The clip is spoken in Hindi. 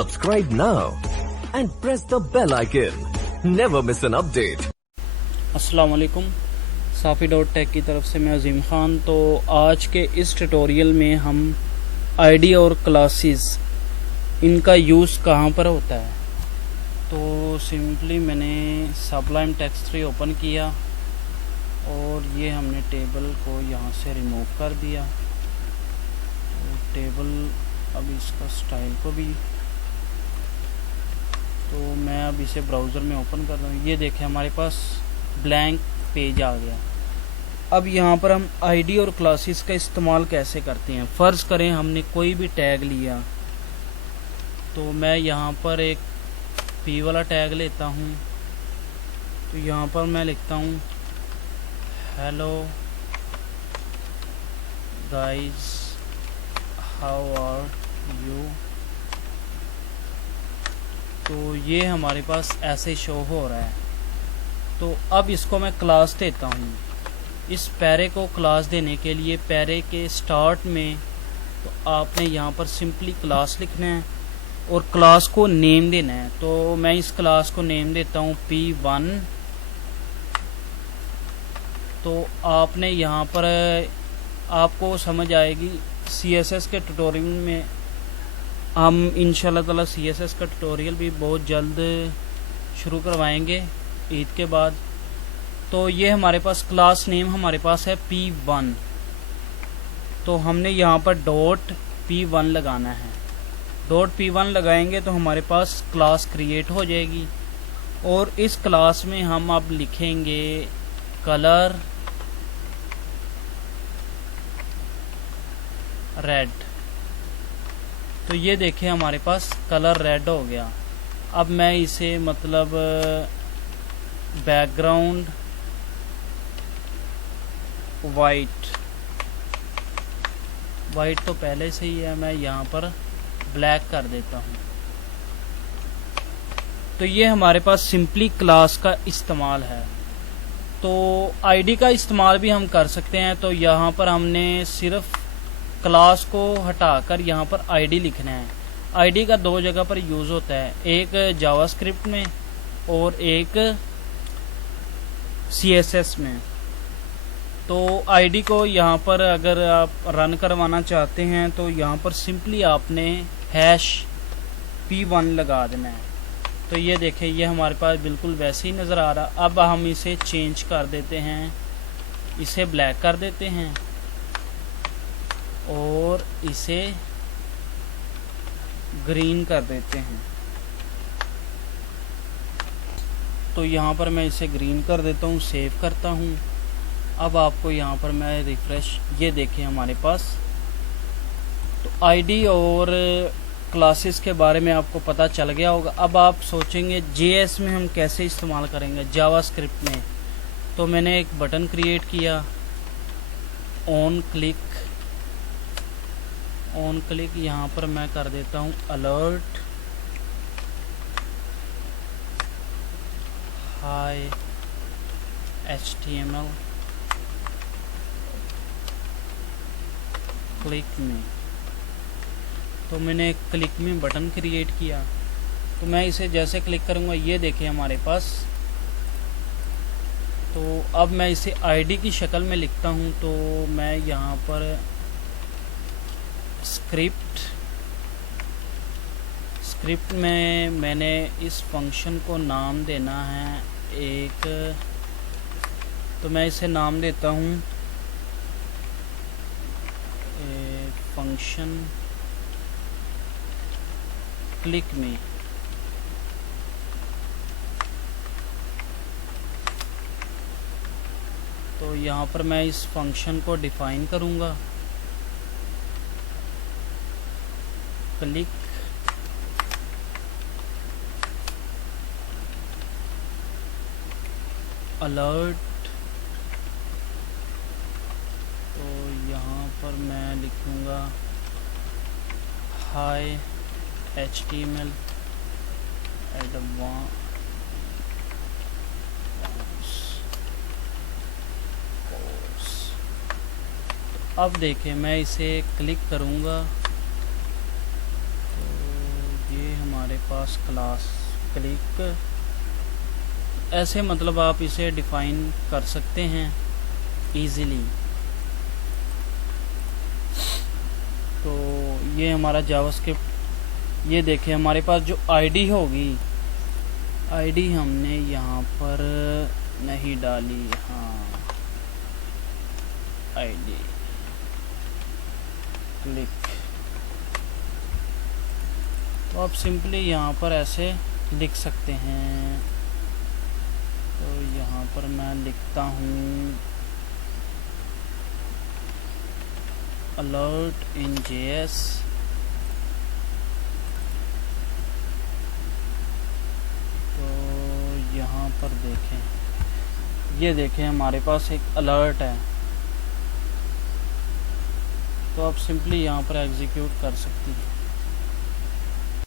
Subscribe now and press the bell icon. Never miss an update. अस्सलाम वालेकुम, साफ़ी.टेक की तरफ से मैं अजीम ख़ान। तो आज के इस ट्यूटोरियल में हम आईडी और क्लासेस इनका यूज़ कहाँ पर होता है। तो सिंपली मैंने सबलाइम टेक्स्ट 3 ओपन किया और ये हमने टेबल को यहाँ से रिमूव कर दिया। तो टेबल अब इसका स्टाइल को भी, तो मैं अब इसे ब्राउज़र में ओपन कर रहा हूँ। ये देखें हमारे पास ब्लैंक पेज आ गया। अब यहाँ पर हम आईडी और क्लासेस का इस्तेमाल कैसे करते हैं। फ़र्ज़ करें हमने कोई भी टैग लिया, तो मैं यहाँ पर एक पी वाला टैग लेता हूँ। तो यहाँ पर मैं लिखता हूँ hello guys how are you. तो ये हमारे पास ऐसे शो हो रहा है। तो अब इसको मैं क्लास देता हूँ। इस पैरे को क्लास देने के लिए पैरे के स्टार्ट में तो आपने यहाँ पर सिंपली क्लास लिखना है और क्लास को नेम देना है। तो मैं इस क्लास को नेम देता हूँ P1। तो आपने यहाँ पर आपको समझ आएगी, CSS के ट्यूटोरियल में हम इंशाल्लाह ताला CSS का ट्यूटोरियल भी बहुत जल्द शुरू करवाएंगे ईद के बाद। तो ये हमारे पास क्लास नेम हमारे पास है P1। तो हमने यहाँ पर .P1 लगाना है। .P1 लगाएंगे तो हमारे पास क्लास क्रिएट हो जाएगी और इस क्लास में हम अब लिखेंगे कलर रेड। तो ये देखें हमारे पास कलर रेड हो गया। अब मैं इसे मतलब बैकग्राउंड वाइट तो पहले से ही है, मैं यहाँ पर ब्लैक कर देता हूँ। तो ये हमारे पास सिंपली क्लास का इस्तेमाल है। तो आईडी का इस्तेमाल भी हम कर सकते हैं। तो यहाँ पर हमने सिर्फ क्लास को हटाकर यहाँ पर आईडी लिखना है। आईडी का दो जगह पर यूज़ होता है, एक जावास्क्रिप्ट में और एक CSS में। तो आईडी को यहाँ पर अगर आप रन करवाना चाहते हैं तो यहाँ पर सिंपली आपने #P1 लगा देना है। तो ये देखें, ये हमारे पास बिल्कुल वैसे ही नज़र आ रहा। अब हम इसे चेंज कर देते हैं, इसे ब्लैक कर देते हैं और इसे ग्रीन कर देते हैं। तो यहाँ पर मैं इसे ग्रीन कर देता हूँ, सेव करता हूँ। अब आपको यहाँ पर मैं रिफ्रेश, ये देखें हमारे पास। तो आईडी और क्लासेस के बारे में आपको पता चल गया होगा। अब आप सोचेंगे JS में हम कैसे इस्तेमाल करेंगे, जावास्क्रिप्ट में। तो मैंने एक बटन क्रिएट किया, ऑन क्लिक यहाँ पर मैं कर देता हूँ अलर्ट हाय HTML क्लिक में। तो मैंने क्लिक में बटन क्रिएट किया। तो मैं इसे जैसे क्लिक करूँगा, ये देखें हमारे पास। तो अब मैं इसे आईडी की शक्ल में लिखता हूँ। तो मैं यहाँ पर स्क्रिप्ट में मैंने इस फंक्शन को नाम देना है एक। तो मैं इसे नाम देता हूँ फंक्शन क्लिक में। तो यहाँ पर मैं इस फंक्शन को डिफाइन करूँगा, क्लिक अलर्ट। तो यहाँ पर मैं लिखूँगा हाय HTML एडवांस। अब देखें मैं इसे क्लिक करूँगा तो ये हमारे पास क्लास क्लिक, ऐसे मतलब आप इसे डिफाइन कर सकते हैं इजीली। तो ये हमारा जावास्क्रिप्ट, ये देखें हमारे पास जो आईडी होगी, आईडी हमने यहाँ पर नहीं डाली। हाँ, आईडी क्लिक, तो आप सिंपली यहाँ पर ऐसे लिख सकते हैं। तो यहाँ पर मैं लिखता हूँ अलर्ट इन JS। तो यहाँ पर देखें, ये देखें हमारे पास एक अलर्ट है। तो आप सिंपली यहाँ पर एग्जीक्यूट कर सकती हैं।